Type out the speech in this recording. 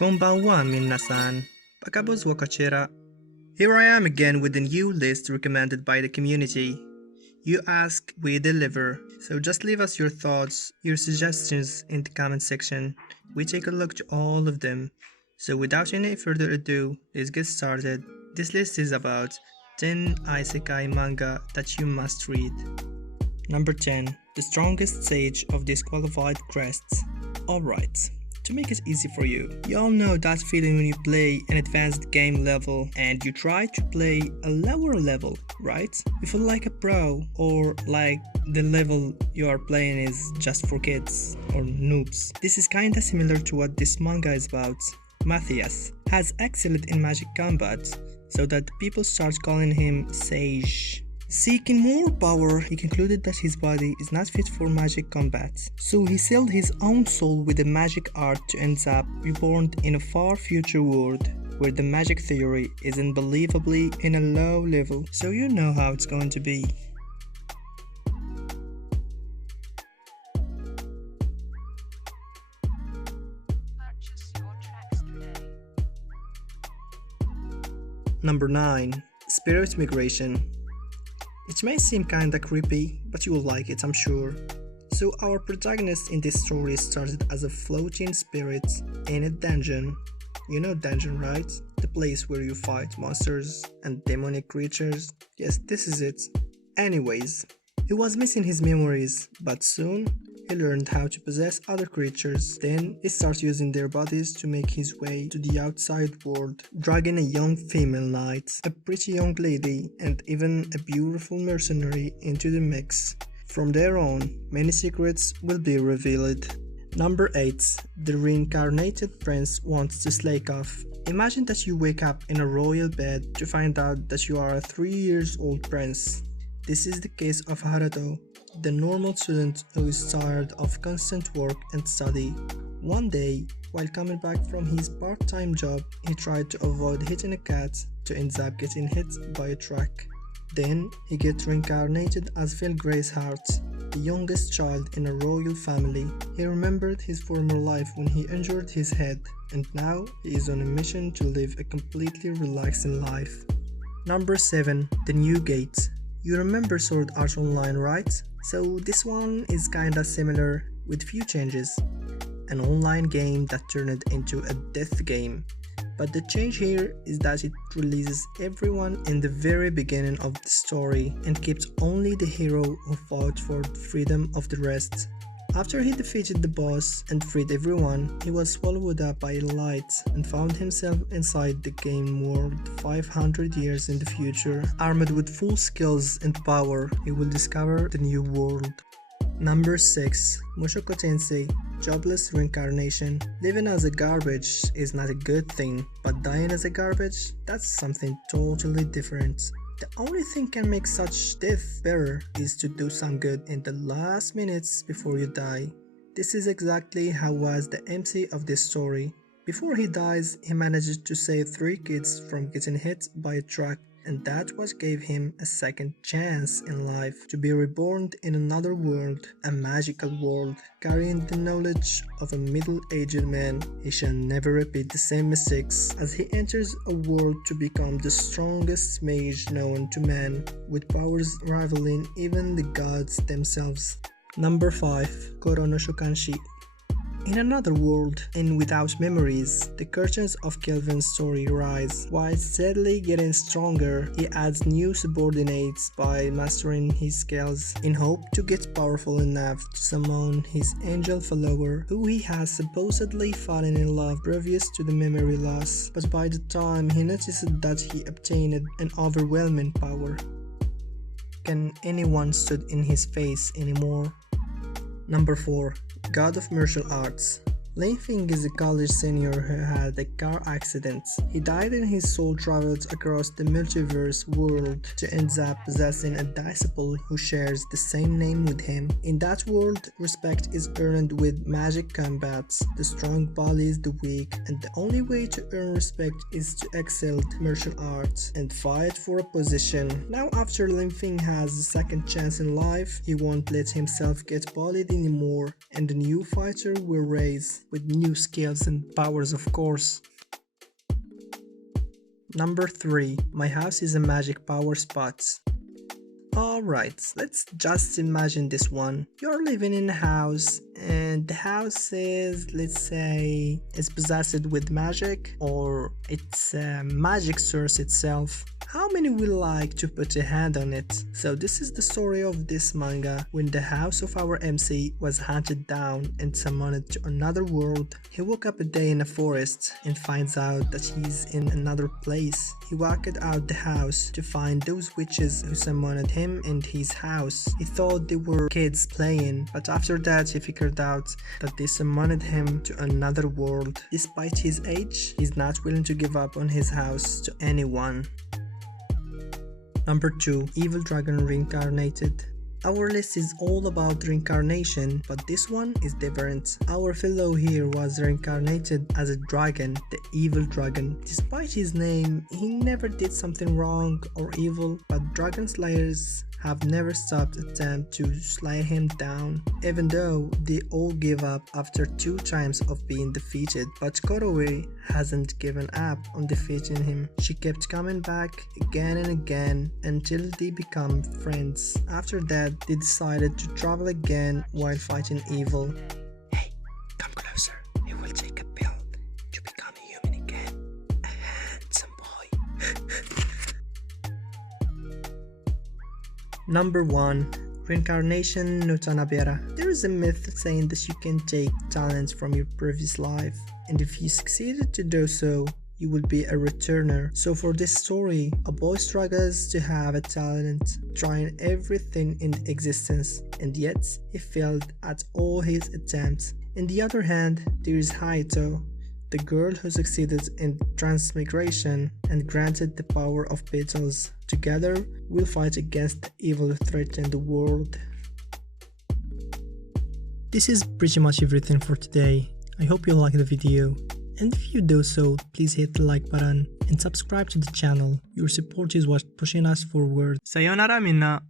Konbanwa minasan, Pakabos wakachera. Here I am again with a new list recommended by the community. You ask, we deliver. So just leave us your thoughts, your suggestions in the comment section. We take a look to all of them. So without any further ado, let's get started. This list is about 10 Isekai manga that you must read. Number 10. The Strongest Sage of Disqualified Crest. Alright. To make it easy for you, you all know that feeling when you play an advanced game level and you try to play a lower level, right? You feel like a pro, or like the level you are playing is just for kids or noobs. This is kinda similar to what this manga is about. Matthias has excelled in magic combat, so that people start calling him Sage. Seeking more power, he concluded that his body is not fit for magic combat, so he sold his own soul with the magic art to end up reborn in a far future world where the magic theory is unbelievably in a low level, so you know how it's going to be. Number 9. Spirit Migration. It may seem kinda creepy, but you will like it, I'm sure. So our protagonist in this story started as a floating spirit in a dungeon. You know dungeon, right? The place where you fight monsters and demonic creatures. Yes, this is it. Anyways, he was missing his memories, but soon he learned how to possess other creatures. Then he started using their bodies to make his way to the outside world, dragging a young female knight, a pretty young lady, and even a beautiful mercenary into the mix. From there on, many secrets will be revealed. Number 8. The Reincarnated Prince Wants to Slake Off. Imagine that you wake up in a royal bed to find out that you are a 3-year-old prince. This is the case of Haruto, the normal student who is tired of constant work and study. One day, while coming back from his part-time job, he tried to avoid hitting a cat to end up getting hit by a truck. Then, he gets reincarnated as Phil Graceheart, the youngest child in a royal family. He remembered his former life when he injured his head, and now he is on a mission to live a completely relaxing life. Number 7. The New Gate. You remember Sword Art Online, right? So this one is kinda similar with few changes. An online game that turned into a death game. But the change here is that it releases everyone in the very beginning of the story and keeps only the hero who fought for the freedom of the rest. After he defeated the boss and freed everyone, he was swallowed up by a light and found himself inside the game world 500 years in the future. Armed with full skills and power, he will discover the new world. Number 6. Mushoku Tensei, Jobless Reincarnation. Living as a garbage is not a good thing, but dying as a garbage, that's something totally different. The only thing can make such death better is to do some good in the last minutes before you die. This is exactly how was the MC of this story. Before he dies, he manages to save 3 kids from getting hit by a truck, and that what gave him a second chance in life to be reborn in another world, a magical world. Carrying the knowledge of a middle-aged man, he shall never repeat the same mistakes as he enters a world to become the strongest mage known to man, with powers rivaling even the gods themselves. Number 5. Kuro no Shoukanshi. In another world, and without memories, the curtains of Kelvin's story rise. While steadily getting stronger, he adds new subordinates by mastering his skills, in hope to get powerful enough to summon his angel follower, who he has supposedly fallen in love previous to the memory loss, but by the time he noticed that he obtained an overwhelming power. Can anyone stand in his face anymore? Number 4. God of Martial Arts. Lin Feng is a college senior who had a car accident. He died and his soul traveled across the multiverse world to end up possessing a disciple who shares the same name with him. In that world, respect is earned with magic combat. The strong bullies the weak, and the only way to earn respect is to excel martial arts and fight for a position. Now after Lin Feng has a second chance in life, he won't let himself get bullied anymore, and a new fighter will rise. with new skills and powers, of course. Number 3. My house is a magic power spot. Alright, let's just imagine this one. You're living in a house and the house is, let's say, is possessed with magic, or it's a magic source itself. How many will like to put a hand on it? So this is the story of this manga. When the house of our MC was hunted down and summoned to another world, he woke up a day in a forest and finds out that he's in another place. He walked out the house to find those witches who summoned him and his house. He thought they were kids playing, but after that he figured out that they summoned him to another world. Despite his age, he's not willing to give up on his house to anyone. Number 2. Evil Dragon Reincarnated. Our list is all about reincarnation, but this one is different. Our fellow here was reincarnated as a dragon, the evil dragon. Despite his name, he never did something wrong or evil, but dragon slayers have never stopped attempt to slay him down, even though they all give up after 2 times of being defeated. But Kuro hasn't given up on defeating him. She kept coming back again and again until they become friends. After that, they decided to travel again while fighting evil. Hey, come closer. He will take a pill to become a human again. A handsome boy. Number 1. Reincarnation no Tanabera. There is a myth saying that you can take talents from your previous life, and if you succeeded to do so, you will be a returner. So for this story, a boy struggles to have a talent, trying everything in existence, and yet he failed at all his attempts. On the other hand, there is Haito, the girl who succeeded in transmigration and granted the power of vidoes. Together, we'll fight against the evil threat in the world. This is pretty much everything for today. I hope you liked the video. And if you do so, please hit the like button and subscribe to the channel. Your support is what's pushing us forward. Sayonara minna!